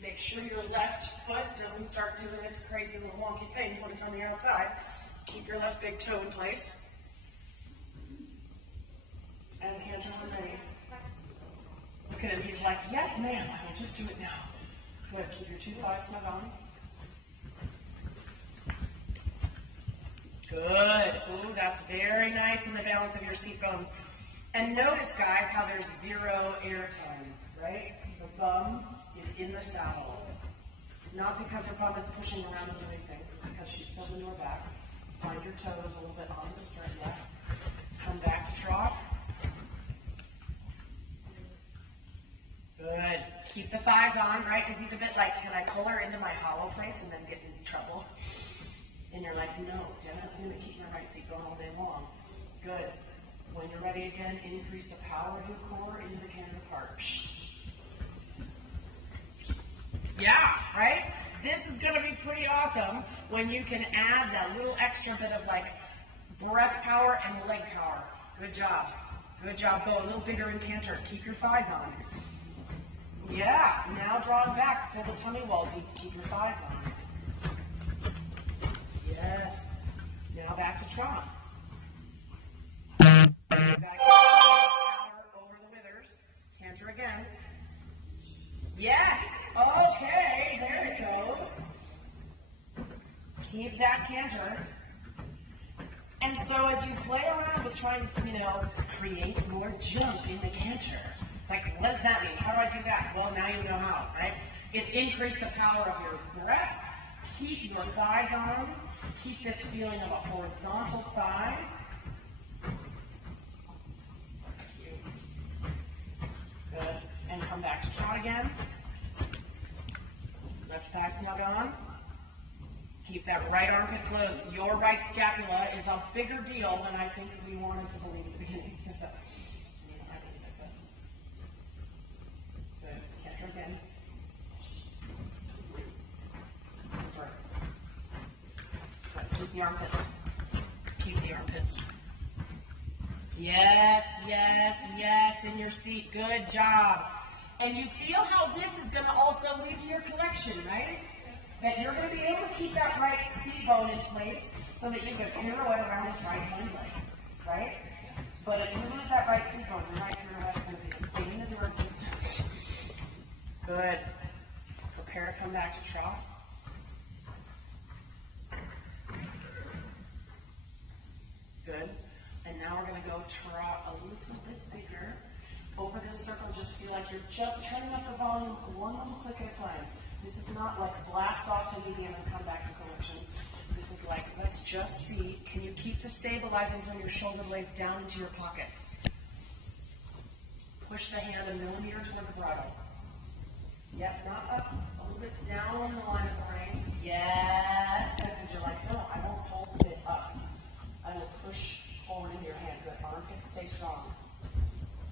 Make sure your left foot doesn't start doing its crazy little wonky things when it's on the outside. Keep your left big toe in place. And canter when ready. Look at him, he's like, yes ma'am, I will just do it now. Good, keep your 2 thighs snug on. Good, ooh, that's very nice in the balance of your seat bones. And notice guys how there's 0 air time, right? The bum is in the saddle. Not because her bum is pushing around and doing things, but because she's still in her back. Find your toes a little bit on the straight leg. Come back to trot. Good. Keep the thighs on, right? Because he's a bit like, can I pull her into my hollow place and then get in trouble? And you're like, no, Jenna, I'm going to keep my right seat going all day long. Good. When you're ready again, increase the power of your core into the canter part. Yeah, right? This is going to be pretty awesome when you can add that little extra bit of like breath power and leg power. Good job. Good job. Go a little bigger in canter. Keep your thighs on. Yeah, now draw it back. Pull the tummy wall deep. Keep your thighs on. Yes. Now back to trot. Back power over the withers. Canter again. Yes. Okay, there it goes. Keep that canter. And so as you play around with trying to, create more jump in the canter, like, what does that mean? How do I do that? Well, now you know how, right? It's increase the power of your breath. Keep your thighs on. Keep this feeling of a horizontal thigh. Good. And come back to trot again. Left thigh snug on. Keep that right armpit closed. Your right scapula is a bigger deal than I think we wanted to believe at the beginning. Good. Canter again. Keep the armpits. Keep the armpits. Yes, yes, yes, in your seat. Good job. And you feel how this is going to also lead to your collection, right? That you're going to be able to keep that right seat bone in place so that you can pirouette around this right hind leg, right? But if you lose that right seat bone, your right pirouette is going to be the bane of your existence. Good. Prepare to come back to trot. Good. And now we're going to go trot a little bit bigger. Over this circle, just feel like you're just turning up the volume one little click at a time. This is not like blast off to medium and come back to collection. This is like, let's just see, can you keep the stabilizing from your shoulder blades down into your pockets? Push the hand a millimeter toward the bridle. Yep, not up, a little bit down the line of the reins. Yes, because you're like, no, I won't hold it up. I will push forward into your hand. Good, armpits stay strong.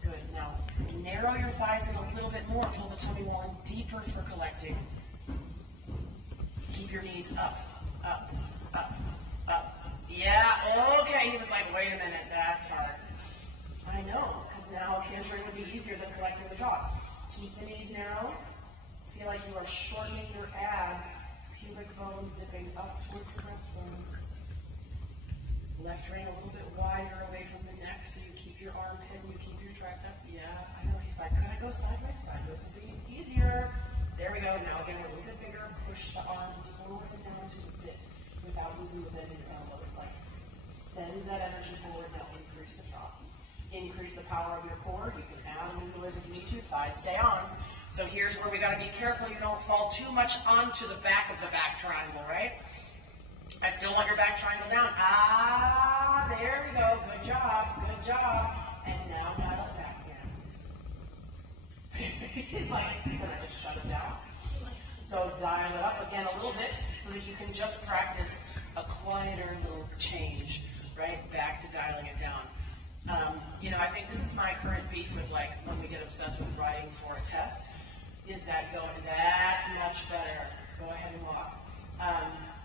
Good, now narrow your thighs in a little bit more, pull the tummy more deeper for collecting. Keep your knees up, up, up, up. Yeah, okay, he was like, wait a minute, that's hard. I know, because now cantering would be easier than collecting the jaw. Keep the knees narrow. Feel like you are shortening your abs, pubic bone zipping up toward the breastbone. Left rein a little bit wider away from the neck so you keep your armpit and you keep your tricep. Yeah, I know he's like, could I go side by side? This will be easier. There we go. Now again, a little bit bigger. Push the arms forward and down to the bit without losing the bend in your elbow. It's like, send that energy forward. Now increase the top. Increase the power of your core. You can add a little if you need to. Thighs stay on. So here's where we got to be careful you don't fall too much onto the back of the back triangle, right? I still want your back triangle down. Ah, there we go. Good job. Good job. And now dial it back again. He's like, can I just shut it down? So dial it up again a little bit so that you can just practice a quieter little change, right? Back to dialing it down. I think this is my current beef with like when we get obsessed with writing for a test, is that going, that's much better. Go ahead and walk.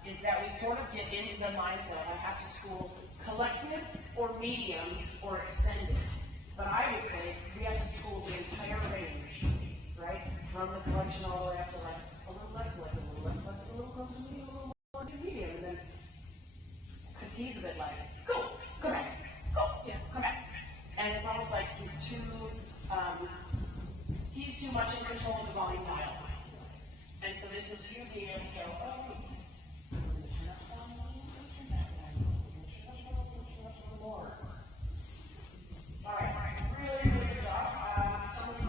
Is that we sort of get into the mindset of I have to school collective or medium or extended. But I would say we have to school the entire range, right? from the collection all the way up to like a little less like a little less like a little closer to me, a little more to medium, and then because he's a bit like go back, come back, and it's almost like he's too much in control of the volume dial, and so this is you being able to go, oh wait, more. All right, really good job. Tell me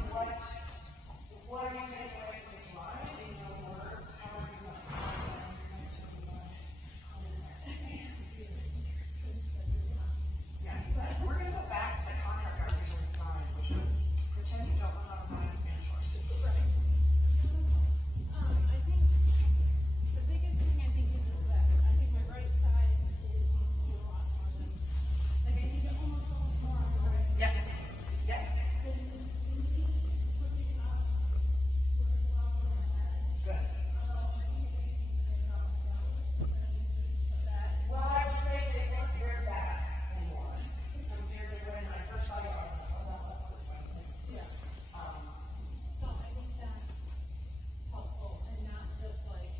what are you taking away from this line in your words? How are you Yeah, exactly. We're going to go back to the contract arbitration side, which is pretend you don't know how to buy a Spanish horse. Right. I think the biggest thing is that I think my right side is a lot more than like I need to almost more on the right. Yes. Yes. Good. Well, I would say they weren't very bad anymore compared to when I first saw you. Yeah. So I think that's helpful and not just like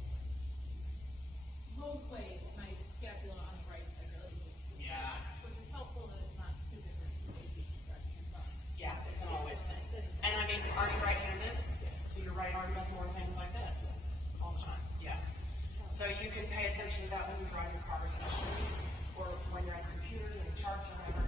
both ways my scapula on the right side really needs to be. Yeah. Which is helpful that it's not too different from basic construction. Yeah, it's an always thing. And I mean, are you right-handed? So your right arm does more things like this all the time. Yeah. So you can pay attention to that when you drive your car, especially, or when you're on a computer and charts or whatever.